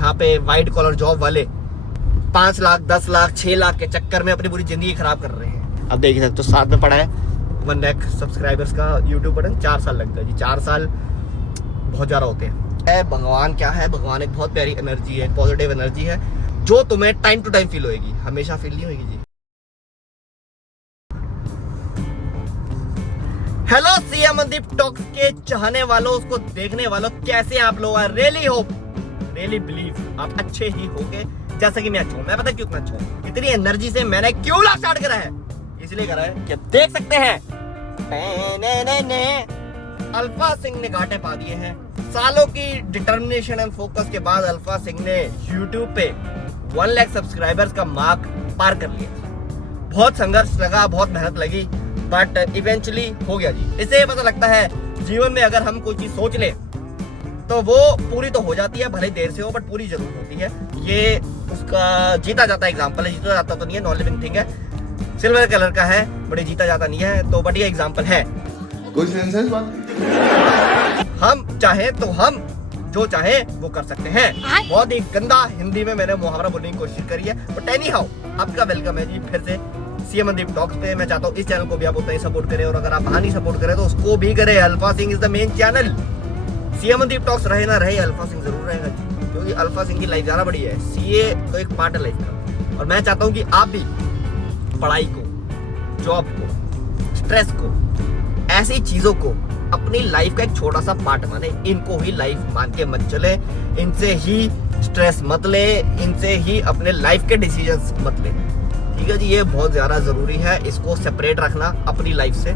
यहाँ पे white collar job वाले 5 लाख 10 लाख 6 लाख के चक्कर में अपनी पूरी जिंदगी खराब कर रहे हैं। अब देख सकते हो साथ में पड़ा है 1 लाख सब्सक्राइबर्स का यूट्यूब बटन। 4 साल लग गए जी। 4 साल बहुत ज्यादा होते हैं। भगवान क्या है, भगवान एक बहुत प्यारी एनर्जी है, पॉजिटिव एनर्जी है जो तुम्हें टाइम टू टाइम फील होगी, हमेशा फील नहीं होगी जी। हेलो सीएम मनदीप टॉक्स के चाहने वालों, उसको देखने वालों, कैसे आप लोग? I really hope, really believe आप अच्छे ही होंगे जैसा कि मैं अच्छा हूं। मैं पता क्यों इतना अच्छा हूं, इतनी एनर्जी से मैंने क्यों व्लॉग स्टार्ट करा है, इसलिए करा है कि देख सकते हैं अल्फा सिंह ने घाटे पा दिए हैं। सालों की डिटर्मिनेशन एंड फोकस के बाद अल्फा सिंह ने यूट्यूब पे 1 लाख सब्सक्राइबर्स का मार्क पार कर लिया। बहुत संघर्ष लगा, बहुत मेहनत लगी, बट इवेंचुअली हो गया जी। इससे ये पता लगता है जीवन में अगर हम कोई चीज सोच ले तो वो पूरी तो हो जाती है, भले देर से हो बट पूरी जरूर होती है। ये उसका जीता जाता एग्जाम्पल है। जीता जाता तो नहीं है, नॉन लिविंग थिंग है, सिल्वर कलर का है, बट जीता जाता नहीं है, तो बट ये एग्जाम्पल है। कोई सेंस है इस बात? हम चाहे तो हम जो चाहे वो कर सकते हैं। बहुत ही गंदा हिंदी में मैंने मुहावरा बोलने की कोशिश करी है, बट एनी हाउ आपका वेलकम है जी फिर से सीएम मनदीप टॉक्स पे। मैं चाहता हूँ इस चैनल को भी आप उतना ही सपोर्ट करें, और अगर आप वहां नहीं सपोर्ट करें तो उसको भी करें। Alpha Singh is the main channel. CM Mandeep talks रहे ना रहे, अल्फा सिंह जरूर रहेगा जी, क्योंकि अल्फा सिंह की लाइफ ज्यादा बड़ी है। सीए तो एक पार्ट है लाइफ का, और मैं चाहता हूँ कि आप भी पढ़ाई को, जॉब को, स्ट्रेस को, ऐसी चीजों को अपनी लाइफ का एक छोटा सा पार्ट माने। इनको ही लाइफ मान के मत चले, इनसे ही स्ट्रेस मत ले, इनसे ही अपने लाइफ के डिसीजंस मत ले, ठीक है जी। ये बहुत ज्यादा जरूरी है, इसको सेपरेट रखना अपनी लाइफ से,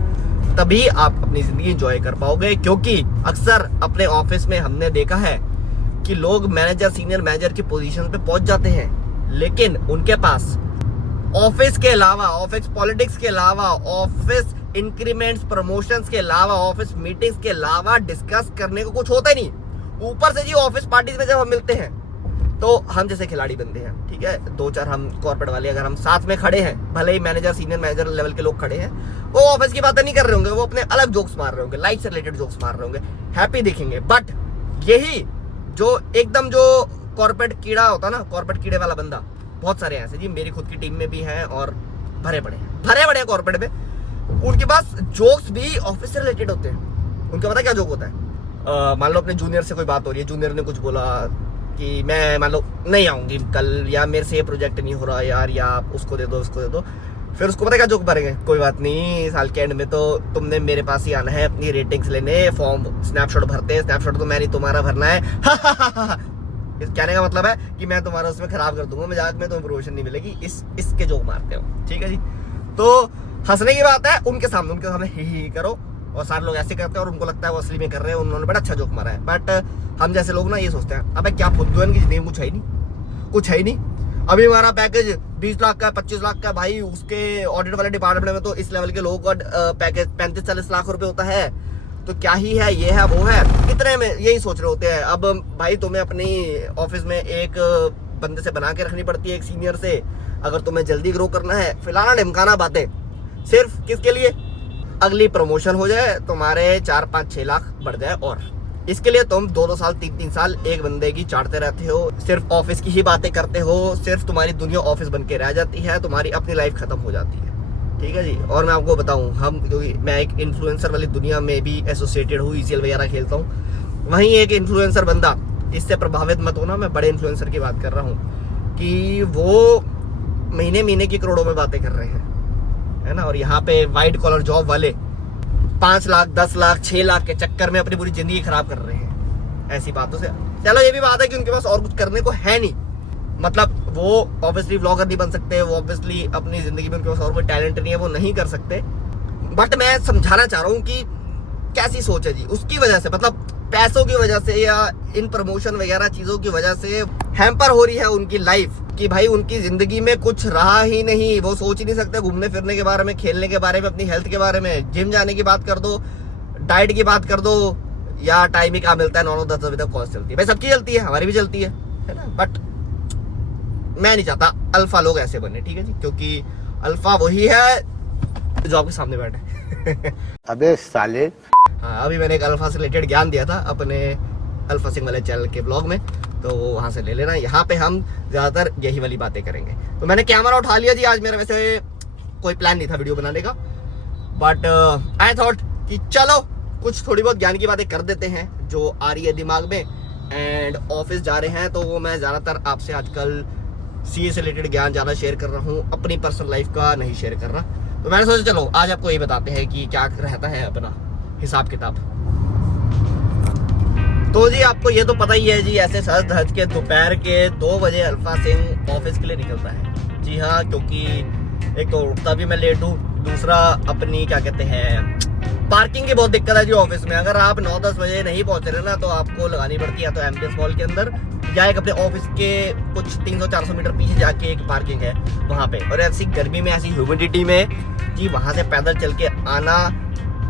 तभी आप अपनी जिंदगी एंजॉय कर पाओगे। क्योंकि अक्सर अपने ऑफिस में हमने देखा है कि लोग मैनेजर, सीनियर मैनेजर की पोजीशन पे पहुंच जाते हैं, लेकिन उनके पास ऑफिस के अलावा, ऑफिस पॉलिटिक्स के अलावा, ऑफिस इंक्रीमेंट्स, प्रमोशंस के अलावा, ऑफिस मीटिंग्स के अलावा डिस्कस करने को कुछ होता ही नहीं। ऊपर से जी ऑफिस पार्टीज में जब हम मिलते हैं तो हम जैसे खिलाड़ी बनते हैं, ठीक है। 2-4 हम कॉर्पोरेट वाले अगर हम साथ में खड़े हैं, भले ही मैनेजर, सीनियर मैनेजर लेवल के लोग खड़े हैं, वो ऑफिस की बातें नहीं कर रहे होंगे, वो अपने अलग जोक्स मार रहे होंगे, लाइफ से रिलेटेड जोक्स मार रहे होंगे, हैप्पी दिखेंगे। बट यही जो एकदम जो कॉर्पोरेट कीड़ा होता ना, कॉर्पोरेट कीड़े वाला बंदा, बहुत सारे ऐसे जी, मेरी खुद की टीम में भी हैं और भरे बड़े कॉर्पोरेट में, उनके पास जोक्स भी ऑफिस से रिलेटेड होते हैं। उनका पता क्या जोक होता है? मान लो अपने जूनियर से कोई बात हो रही है, जूनियर ने कुछ बोला कि मैं मान लो नहीं आऊंगी कल, या मेरे से ये प्रोजेक्ट नहीं हो रहा यार, या आप उसको दे दो, उसको दे दो। फिर उसको पता क्या जोक मारेंगे? कोई बात नहीं, साल के एंड में तो तुमने मेरे पास ही आना है अपनी रेटिंग्स लेने, फॉर्म स्नैपशॉट भरते हैं, स्नैपशॉट तो मैं नहीं तुम्हारा भरना है। इस कहने का मतलब है कि मैं तुम्हारा उसमें खराब कर दूंगा, मजाक में तुम्हें प्रमोशन नहीं मिलेगी। इसके जोक मारते हो, ठीक है जी। तो हंसने की बात है, उनके सामने ही करो, और सारे लोग ऐसे करते हैं और उनको लगता है वो असली में कर रहे हैं, उन्होंने बड़ा अच्छा जोक मारा है। बट हम जैसे लोग ना ये सोचते हैं, अबे क्या फुद्दू है, इनकी जिंदगी में कुछ है ही नहीं। अभी हमारा पैकेज 20 लाख का, 25 लाख का, भाई उसके ऑडिट वाले डिपार्टमेंट में तो इस लेवल के लोगों का पैकेज 35-40 लाख रुपए होता है। तो क्या ही है, ये है, वो है, इतने में यही सोच रहे होते हैं। अब भाई तुम्हें अपनी ऑफिस में एक बंदे से बना के रखनी पड़ती है, एक सीनियर से, अगर तुम्हें जल्दी ग्रो करना है। फिलहाल ढिमकाना बातें सिर्फ किसके लिए? अगली प्रमोशन हो जाए, तुम्हारे 4-5-6 लाख बढ़ जाए, और इसके लिए तुम 2-2 साल, 3-3 साल एक बंदे की चाटते रहते हो, सिर्फ ऑफिस की ही बातें करते हो, सिर्फ तुम्हारी दुनिया ऑफिस बन के रह जाती है, तुम्हारी अपनी लाइफ खत्म हो जाती है, ठीक है जी। और मैं आपको बताऊं, हम क्योंकि मैं एक इन्फ्लुएंसर वाली दुनिया में भी एसोसिएटेड हूँ, ECL वगैरह खेलता हूँ, वहीं एक इन्फ्लुएंसर बंदा, इससे प्रभावित मत होना, मैं बड़े इन्फ्लुएंसर की बात कर रहा हूँ, कि वो महीने की करोड़ों में बातें कर रहे हैं, है ना। और यहाँ पे वाइट कॉलर जॉब वाले 5 लाख 10 लाख 6 लाख के चक्कर में अपनी पूरी जिंदगी खराब कर रहे हैं ऐसी बातों से। चलो ये भी बात है कि उनके पास और कुछ करने को है नहीं, मतलब वो ऑब्वियसली व्लॉगर नहीं बन सकते, वो ऑब्वियसली अपनी जिंदगी में उनके पास और कोई टैलेंट नहीं है, वो नहीं कर सकते। बट मैं समझाना चाह रहा हूँ कि कैसी सोच है जी, उसकी वजह से, मतलब पैसों की वजह से या इन प्रमोशन वगैरह चीजों की वजह से हैम्पर हो रही है उनकी लाइफ, कि भाई उनकी जिंदगी में कुछ रहा ही नहीं। वो सोच ही नहीं सकते घूमने फिरने के बारे में, खेलने के बारे में, अपनी हेल्थ के बारे में, जिम जाने की बात कर दो, डाइट की बात कर दो, या टाइम ही कहाँ मिलता है, 9-10 बजे तक कॉल चलती है। भाई सबकी चलती है, हमारी भी चलती है ना। बट मैं नहीं चाहता अल्फा लोग ऐसे बने, ठीक है जी, क्योंकि अल्फा वही है जो आपके सामने बैठे। अबे साले। हाँ, अभी मैंने एक अल्फा से रिलेटेड ज्ञान दिया था अपने अल्फा सिंह वाले चैनल के ब्लॉग में, तो वहां से ले लेना। यहाँ पे हम ज्यादातर यही वाली बातें करेंगे। तो मैंने कैमरा उठा लिया जी। आज मेरा वैसे कोई प्लान नहीं था वीडियो बनाने का, बट आई थॉट कि चलो कुछ थोड़ी बहुत ज्ञान की बातें कर देते हैं जो आ रही है दिमाग में। एंड ऑफिस जा रहे हैं तो वो मैं ज़्यादातर आपसे आजकल सीए से रिलेटेड ज्ञान ज़्यादा शेयर कर रहा हूँ, अपनी पर्सनल लाइफ का नहीं शेयर कर रहा। तो मैंने सोचा चलो आज आपको ये बताते हैं कि क्या रहता है अपना हिसाब किताब। तो जी आपको ये तो पता ही है जी, ऐसे सज धज के दोपहर के 2 बजे अल्फा सिंह ऑफिस के लिए निकलता है। जी हाँ, क्योंकि एक तो उठता भी मैं लेट हूँ, दूसरा अपनी क्या कहते हैं पार्किंग की बहुत दिक्कत है जी ऑफिस में। अगर आप 9-10 बजे नहीं पहुंच रहे ना तो आपको लगानी पड़ती है तो एमबीएस मॉल के अंदर या एक अपने ऑफिस के कुछ 300-400 मीटर पीछे जाके एक पार्किंग है वहां पे। और ऐसी गर्मी में, ऐसी ह्यूमिडिटी में जी वहां से पैदल चल के आना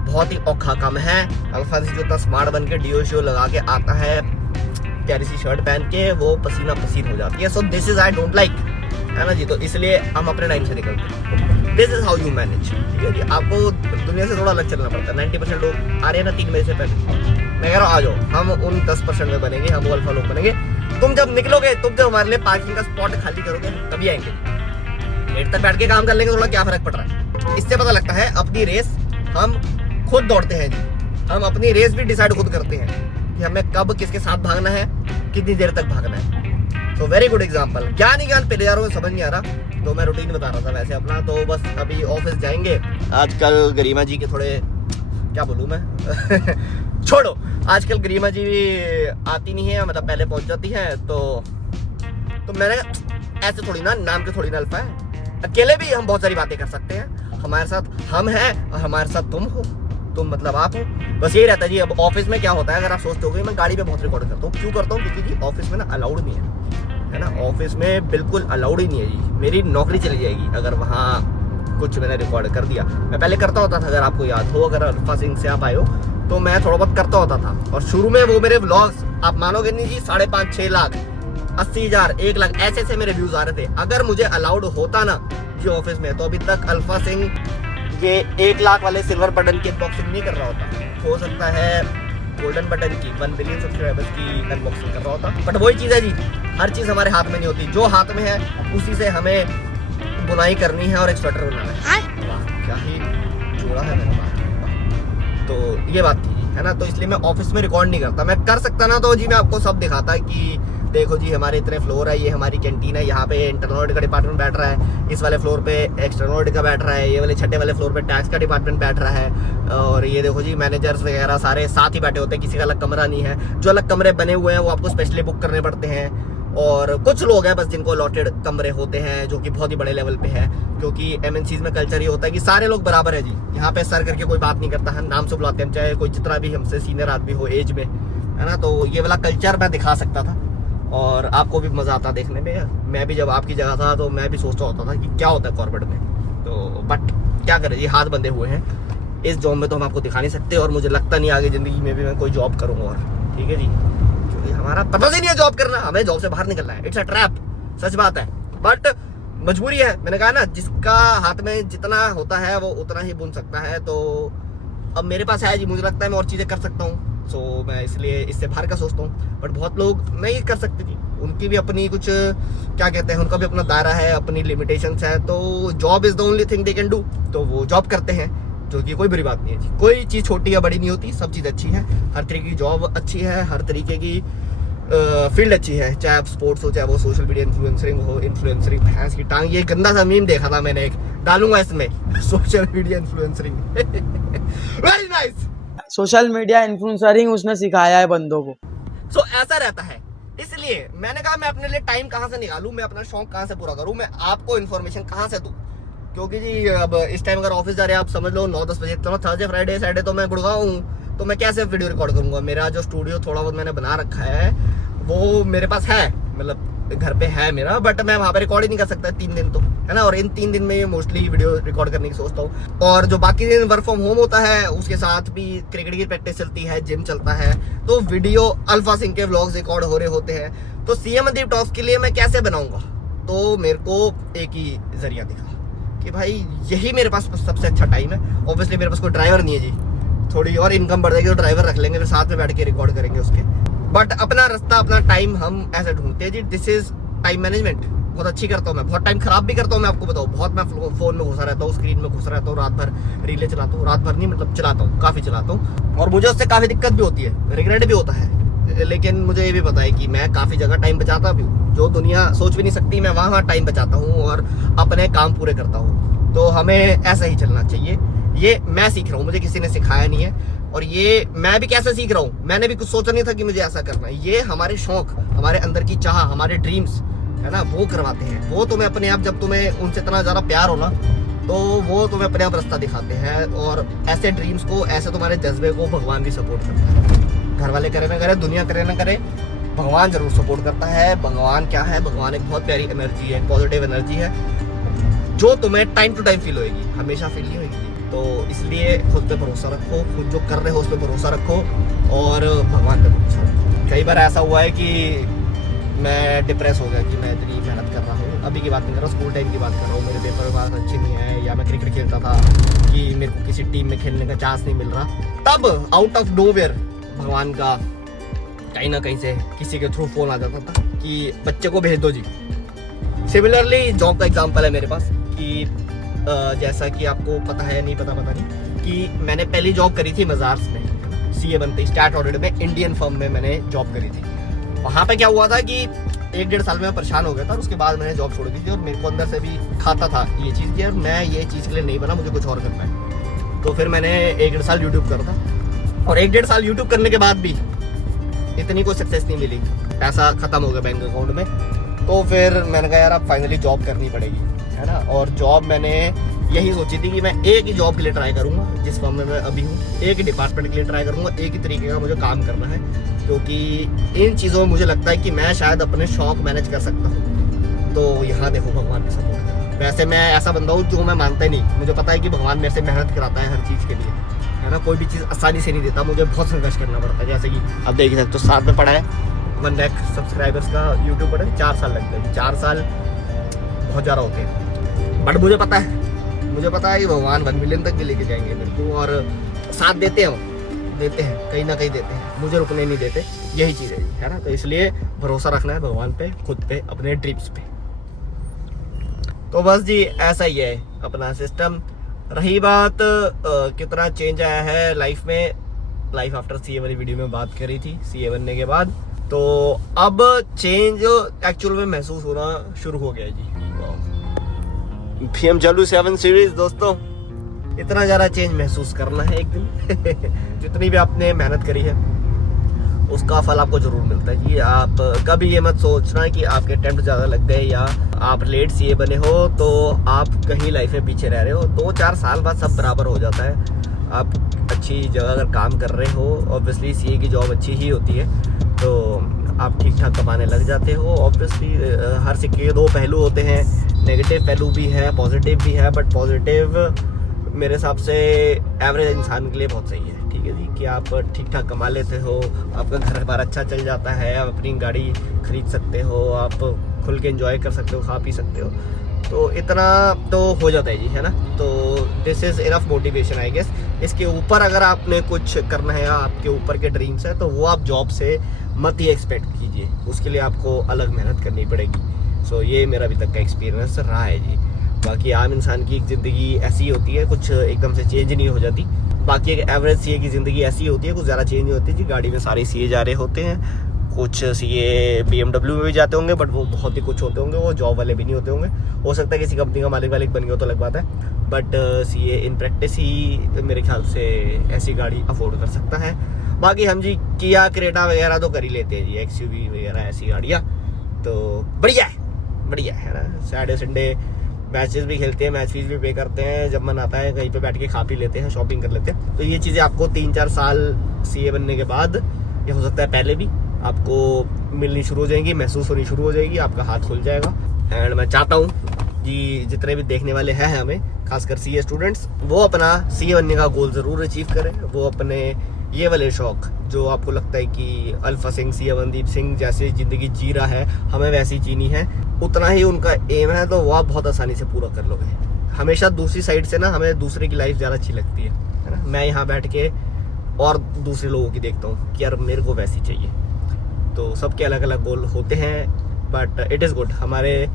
बहुत ही औखा काम है। अल्फा जो इतना स्मार्ट बन के डीओ शो लगा के आता है, प्यारी सी शर्ट पहन के, वो पसीना पसीन हो जाती है। So this is I don't like, है ना जी। तो इसलिए हम अपने टाइम से निकलते हैं। This is how you manage, ठीक है जी। आपको दुनिया से थोड़ा अलग चलना पड़ता है। 90% लोग आ रहे हैं ना 3 बजे से पहले, मैं कह रहा हूँ आ जाओ, हम उन 10% में बनेंगे, हम वो अल्फा लोग बनेंगे। तुम जब निकलोगे, तुम जब हमारे लिए पार्किंग का स्पॉट खाली करोगे तभी आएंगे। लेट तक बैठ के काम कर लेंगे, थोड़ा क्या फर्क पड़ रहा है। इससे पता लगता है अपनी रेस हम खुद दौड़ते हैं जी। हम अपनी रेस भी डिसाइड खुद करते हैं कि हमें कब किसके साथ भागना है, कितनी देर तक भागना है। तो वेरी गुड एग्जांपल। ज्ञान ही ज्ञान पहले यारों समझ नहीं आ रहा, तो मैं रूटीन बता रहा था वैसे अपना। तो बस अभी ऑफिस जाएंगे। आजकल गरिमा जी के थोड़े क्या बोलूँ मैं छोड़ो, आजकल गरिमा जी आती नहीं है, मतलब पहले पहुंच जाती है। तो मैंने ऐसे थोड़ी ना, नाम के थोड़ी ना अल्फा है। अकेले भी हम बहुत सारी बातें कर सकते हैं। हमारे साथ हम हैं और हमारे साथ तुम हो, तुम मतलब आप हो। बस यही रहता है जी। अब ऑफिस में क्या होता है, अगर आप सोचते हो मैं गाड़ी पे बहुत रिकॉर्ड करता हूँ, क्यों करता हूँ? क्योंकि जी ऑफिस में ना अलाउड नहीं है ना। ऑफिस में बिल्कुल अलाउड ही नहीं है जी। मेरी नौकरी चली जाएगी अगर वहाँ कुछ मैंने रिकॉर्ड कर दिया। मैं पहले करता होता था, अगर आपको याद हो, अगर अल्फा सिंह से आप आए हो तो मैं थोड़ा बहुत करता होता था। और शुरू में वो मेरे व्लॉग्स आप मानोगे नहीं जी, 5.5-6 लाख, 80,000, 1 लाख ऐसे मेरे व्यूज आ रहे थे। अगर मुझे अलाउड होता ना जी ऑफिस में, तो अभी तक अल्फा सिंह ये 1 लाख वाले सिल्वर बटन की अनबॉक्सिंग नहीं कर रहा होता। हो सकता है गोल्डन बटन की 1 बिलियन सब्सक्राइबर्स की अनबॉक्सिंग कर रहा होता। बट वही चीज़ है जी, हर चीज़ हमारे हाथ में नहीं होती। जो हाथ में है उसी से हमें बुनाई करनी है और एक स्वेटर बनाना है। वाह, क्या ही जोड़ा है मेरे पास। तो ये बात थी, है ना। तो इसलिए मैं ऑफिस में रिकॉर्ड नहीं करता। मैं कर सकता ना तो जी मैं आपको सब दिखाता कि देखो जी हमारे इतने फ्लोर है, ये हमारी कैंटीन है, यहाँ पे इंटरनल ऑडिट का डिपार्टमेंट बैठ रहा है, इस वाले फ्लोर पे एक्सटर्नल ऑडिट का बैठ रहा है, ये वाले छठे वाले फ्लोर पे टैक्स का डिपार्टमेंट बैठ रहा है। और ये देखो जी मैनेजर्स वगैरह सारे साथ ही बैठे होते हैं, किसी का अलग कमरा नहीं है। जो अलग कमरे बने हुए हैं वो आपको स्पेशली बुक करने पड़ते हैं। और कुछ लोग हैं बस जिनको अलॉटेड कमरे होते हैं, जो कि बहुत ही बड़े लेवल पे है। क्योंकि एमएनसीज में कल्चर ये होता है कि सारे लोग बराबर है जी। यहाँ पे सर करके कोई बात नहीं करता है, नाम से बुलाते हैं, चाहे कोई जितना भी हमसे सीनियर आदमी हो एज में, है ना। तो ये वाला कल्चर मैं दिखा सकता था और आपको भी मजा आता देखने में। मैं भी जब आपकी जगह था तो मैं भी सोचता होता था कि क्या होता है कॉर्पोरेट में। तो बट क्या करें जी, हाथ बंधे हुए हैं। इस जॉब में तो हम आपको दिखा नहीं सकते, और मुझे लगता नहीं आगे जिंदगी में भी मैं कोई जॉब करूंगा। और ठीक है जी, क्योंकि हमारा पता ही नहीं है जॉब करना, हमें जॉब से बाहर निकलना है। इट्स अ ट्रैप, सच बात है। बट मजबूरी है, मैंने कहा ना, जिसका हाथ में जितना होता है वो उतना ही बुन सकता है। तो अब मेरे पास है जी, मुझे लगता है मैं और चीजें कर सकता हूँ। सो मैं इसलिए इससे बाहर का सोचता हूँ। बट बहुत लोग नहीं कर सकते जी, उनकी भी अपनी कुछ क्या कहते हैं, उनका भी अपना दायरा है, अपनी लिमिटेशंस है। तो job is the only thing they can do, तो वो जॉब करते हैं, जो कि कोई बुरी बात नहीं है जी। कोई चीज़ छोटी या बड़ी नहीं होती, सब चीज़ अच्छी है। हर तरीके की जॉब अच्छी है, हर तरीके की फील्ड अच्छी है, चाहे आप स्पोर्ट्स हो, चाहे वो सोशल मीडिया इन्फ्लुएंसरिंग हो। इन्फ्लुएंसरिंग भैंस की टांग, ये गंदा सा मीम देखा था मैंने, एक डालूंगा इसमें, social media influencering. Very nice. Social media influencering उसने सिखाया है बंदों को। सो ऐसा रहता है। इसलिए मैंने कहा मैं अपने लिए टाइम कहाँ से निकालूं, मैं अपना शौक कहाँ से पूरा करूं, मैं आपको इन्फॉर्मेशन कहाँ से दूं। क्योंकि जी अब इस टाइम अगर ऑफिस जा रहे हैं, आप समझ लो 9-10 बजे, तो थर्सडे फ्राइडे सैटरडे तो मैं गुड़गांव हूँ, तो मैं कैसे वीडियो रिकॉर्ड करूंगा। मेरा जो स्टूडियो थोड़ा बहुत मैंने बना रखा है वो मेरे पास है, मतलब घर पे है मेरा, बट मैं वहाँ पे रिकॉर्ड ही नहीं कर सकता 3 दिन, तो है ना। और इन 3 दिन में ये मोस्टली वीडियो रिकॉर्ड करने की सोचता हूँ। और जो बाकी दिन वर्क फ्रॉम होम होता है, उसके साथ भी क्रिकेट की प्रैक्टिस चलती है, जिम चलता है, तो वीडियो अल्फा सिंह के व्लॉग्स रिकॉर्ड हो रहे होते हैं। तो सीएम मनदीप टॉक्स के लिए मैं कैसे बनाऊंगा, तो मेरे को एक ही जरिया दिखा कि भाई यही मेरे पास सबसे अच्छा टाइम है। ऑब्वियसली मेरे पास कोई ड्राइवर नहीं है जी, थोड़ी और इनकम बढ़ जाएगी तो ड्राइवर रख लेंगे, फिर साथ में बैठ के रिकॉर्ड करेंगे उसके। बट अपना रास्ता अपना टाइम हम ऐसे ढूंढते हैं जी। This is time management. बहुत अच्छी करता हूँ मैं, बहुत टाइम खराब भी करता हूँ मैं आपको बताऊँ। बहुत मैं फोन में घुसा रहता हूँ, स्क्रीन में घुसा रहता हूँ, रात भर रीलें चलाता हूँ। रात भर नहीं मतलब चलाता हूँ, काफी चलाता हूँ, और मुझे उससे काफी दिक्कत भी होती है, रिग्रेट भी होता है। लेकिन मुझे ये भी पता है कि मैं काफी जगह टाइम बचाता भी हूँ, जो दुनिया सोच भी नहीं सकती। मैं वहाँ टाइम बचाता हूँ और अपने काम पूरे करता हूँ। तो हमें ऐसा ही चलना चाहिए। ये मैं सीख रहा हूँ, मुझे किसी ने सिखाया नहीं है। और ये मैं भी कैसे सीख रहा हूँ, मैंने भी कुछ सोचा नहीं था कि मुझे ऐसा करना है। ये हमारे शौक, हमारे अंदर की चाह, हमारे ड्रीम्स है ना, वो करवाते हैं। वो तुम्हें अपने आप, जब तुम्हें उनसे इतना ज्यादा प्यार हो ना, तो वो तुम्हें अपने आप रास्ता दिखाते हैं। और ऐसे ड्रीम्स को, ऐसे तुम्हारे जज्बे को भगवान भी सपोर्ट करता है। घर वाले करे ना करे, दुनिया करे ना करे, भगवान जरूर सपोर्ट करता है। भगवान क्या है, भगवान एक बहुत प्यारी एनर्जी है, पॉजिटिव एनर्जी है, जो तुम्हें टाइम टू टाइम फील होगी, हमेशा फील नहीं होगी। तो इसलिए खुद पे भरोसा रखो, खुद जो कर रहे हो उस पर भरोसा रखो, और भगवान पे भरोसा रखो। कई बार ऐसा हुआ है कि मैं डिप्रेस हो गया कि मैं इतनी मेहनत कर रहा हूँ। अभी की बात नहीं कर रहा, स्कूल टाइम की बात कर रहा हूँ। मेरे पेपर में मार्क्स अच्छे नहीं आए, या मैं क्रिकेट खेलता था कि मेरे को किसी टीम में खेलने का चांस नहीं मिल रहा। तब आउट ऑफ नोवेयर भगवान का कहीं ना कहीं से किसी के थ्रू फोन आ जाता था कि बच्चे को भेज दो जी। सिमिलरली जॉब का एग्जाम्पल है मेरे पास कि जैसा कि आपको पता है, नहीं पता नहीं, कि मैंने पहली जॉब करी थी मजार्स में, CA बनते स्टार्ट ऑडिट में, इंडियन फर्म में मैंने जॉब करी थी। वहाँ पे क्या हुआ था कि 1-1.5 साल में परेशान हो गया था, और उसके बाद मैंने जॉब छोड़ दी थी। और मेरे को अंदर से भी खाता था ये चीज़ कि यार मैं ये चीज़ के लिए नहीं बना, मुझे कुछ और करना है। तो फिर मैंने 1-1.5 साल यूट्यूब करा था, और 1-1.5 साल यूट्यूब करने के बाद भी इतनी कोई सक्सेस नहीं मिली, पैसा खत्म हो गया बैंक अकाउंट में। तो फिर मैंने कहा यार अब फाइनली जॉब करनी पड़ेगी, है ना। और जॉब मैंने यही सोची थी कि मैं एक ही जॉब के लिए ट्राई करूंगा, जिस फॉर्म में मैं अभी हूँ, एक ही डिपार्टमेंट के लिए ट्राई करूंगा, एक ही तरीके का मुझे काम करना है। क्योंकि इन चीज़ों में मुझे लगता है कि मैं शायद अपने शौक मैनेज कर सकता हूँ। तो यहाँ देखो भगवान का सपोर्ट। वैसे मैं ऐसा बंदा हूँ जो मैं मानता ही नहीं, मुझे पता है कि भगवान मेरे से मेहनत कराता है हर चीज़ के लिए, है ना। कोई भी चीज़ आसानी से नहीं देता, मुझे बहुत संघर्ष करना पड़ता है। जैसे कि अब देख सकते हो, साथ में पड़ा है 1 लाख सब्सक्राइबर्स का यूट्यूब पर 4 साल लगते हैं। 4 साल बहुत ज़्यादा होते हैं, बट मुझे पता है कि भगवान 1 मिलियन तक भी लेके जाएंगे मेरे को, और साथ देते हैं कहीं ना कहीं देते हैं, मुझे रुकने नहीं देते। यही चीज़ है ना। तो इसलिए भरोसा रखना है भगवान पे, खुद पे, अपने ड्रीम्स पे। तो बस जी ऐसा ही है अपना सिस्टम। रही बात कितना चेंज आया है लाइफ में, लाइफ आफ्टर CA वाली वीडियो में बात करी थी, CA बनने के बाद। तो अब चेंज एक्चुअल में महसूस होना शुरू हो गया जी। BMW 7 सीरीज दोस्तों, इतना ज़्यादा चेंज महसूस करना है एक दिन। जितनी भी आपने मेहनत करी है उसका फल आपको जरूर मिलता है जी। आप कभी ये मत सोचना कि आपके अटेम्प्ट ज़्यादा लग गए या आप लेट CA बने हो तो आप कहीं लाइफ में पीछे रह रहे हो। 2-4 साल बाद सब बराबर हो जाता है। आप अच्छी जगह अगर काम कर रहे हो, ऑब्वियसली CA की जॉब अच्छी ही होती है, तो आप ठीक ठाक कमाने लग जाते हो। ऑब्वियसली हर सिक्के के 2 पहलू होते हैं, नेगेटिव पहलू भी है, पॉजिटिव भी है। बट पॉजिटिव मेरे हिसाब से एवरेज इंसान के लिए बहुत सही है, ठीक है जी, कि आप ठीक ठाक कमा लेते हो, आपका घर बार अच्छा चल जाता है, आप अपनी गाड़ी खरीद सकते हो, आप खुल के एंजॉय कर सकते हो, खा पी सकते हो। तो इतना तो हो जाता है जी, है ना। तो this is enough motivation I guess. इसके ऊपर अगर आपने कुछ करना है, आपके ऊपर के ड्रीम्स है, तो वो आप जॉब से मत ही एक्सपेक्ट कीजिए, उसके लिए आपको अलग मेहनत करनी पड़ेगी। सो ये मेरा अभी तक का एक्सपीरियंस रहा है जी। बाकी आम इंसान की ज़िंदगी ऐसी होती है, कुछ एकदम से चेंज नहीं हो जाती। बाकी एक एवरेज CA की ज़िंदगी ऐसी होती है, कुछ ज़्यादा चेंज नहीं होती जी। गाड़ी में सारे CA जा रहे होते हैं, कुछ CA BMW में भी जाते होंगे, बट वो बहुत ही कुछ होते होंगे, वो जॉब वाले भी नहीं होते होंगे। हो सकता है किसी कंपनी का मालिक वालिक बन गया तो अलग बात है, बट CA इन प्रैक्टिस ही मेरे ख्याल से ऐसी गाड़ी अफोर्ड कर सकता है। बाकी हम जी किया क्रेटा वगैरह तो कर ही लेते हैं जी, XUV वगैरह ऐसी गाड़ियाँ, तो बढ़िया है ना। सैटरडे संडे मैचेस भी खेलते हैं, मैच फीस भी पे करते हैं, जब मन आता है कहीं पे बैठ के खा पी लेते हैं, शॉपिंग कर लेते हैं। तो ये चीज़ें आपको 3-4 साल CA बनने के बाद, या हो सकता है पहले भी, आपको मिलनी शुरू हो जाएंगी, महसूस होनी शुरू हो जाएगी, आपका हाथ खुल जाएगा। एंड मैं चाहता हूँ कि जितने भी देखने वाले हैं हमें, खासकर CA स्टूडेंट्स, वो अपना CA बनने का गोल ज़रूर अचीव करें। वो अपने ये वाले शौक जो आपको लगता है कि अल्फा सिंह, CA अमनदीप सिंह जैसी ज़िंदगी जी रहा है, हमें वैसी जीनी है, उतना ही उनका एम है, तो वो आप बहुत आसानी से पूरा कर लोगे। हमेशा दूसरी साइड से ना, हमें दूसरे की लाइफ ज़्यादा अच्छी लगती है ना। मैं यहाँ बैठ के और दूसरे लोगों की देखता हूँ कि यार मेरे को वैसी चाहिए, तो सबके अलग अलग गोल होते हैं, बट इट इज़ गुड हमारे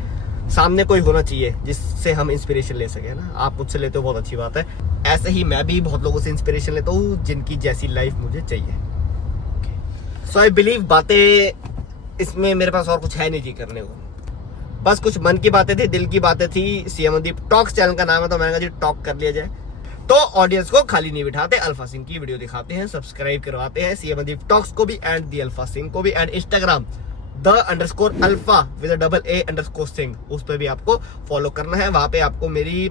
सामने कोई होना चाहिए जिससे हम इंस्पिरेशन ले सके ना। आप मुझसे लेते हो बहुत अच्छी बात है, ऐसे ही मैं भी बहुत लोगों से इंस्पिरेशन लेता हूँ जिनकी जैसी लाइफ मुझे चाहिए। सो आई बिलीव बातें इसमें मेरे पास और कुछ है नहीं जी करने को, बस कुछ मन की बातें थी, दिल की बातें थी। सीएम मनदीप टॉक्स चैनल का नाम है, तो मैंने कहा जी टॉक कर लिया जाए। तो ऑडियंस को खाली नहीं बिठाते, अल्फा सिंह की वीडियो दिखाते हैं, सब्सक्राइब करवाते हैं सीएम मनदीप टॉक्स को भी एंड दी अल्फा सिंह को भी, एंड इंस्टाग्राम _alpha with a_सिंह, उस पर भी आपको फॉलो करना है। वहां पे आपको मेरी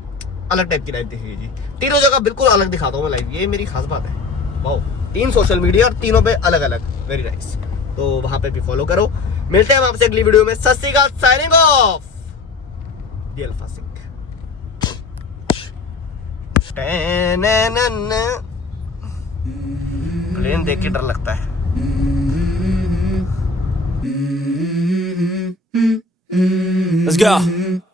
अलग टाइप की लाइफ दिखेगी जी, तीनों जगह बिल्कुल अलग दिखाता हूँ मैं लाइफ, ये मेरी खास बात है। वाओ, 3 सोशल मीडिया और तीनों पे अलग अलग, वेरी नाइस। तो वहां पे भी फॉलो करो। मिलते हैं हम आपसे अगली वीडियो में। Sat Sri Akal, signing off the alpha Singh. Plane देख के डर लगता है। Let's go.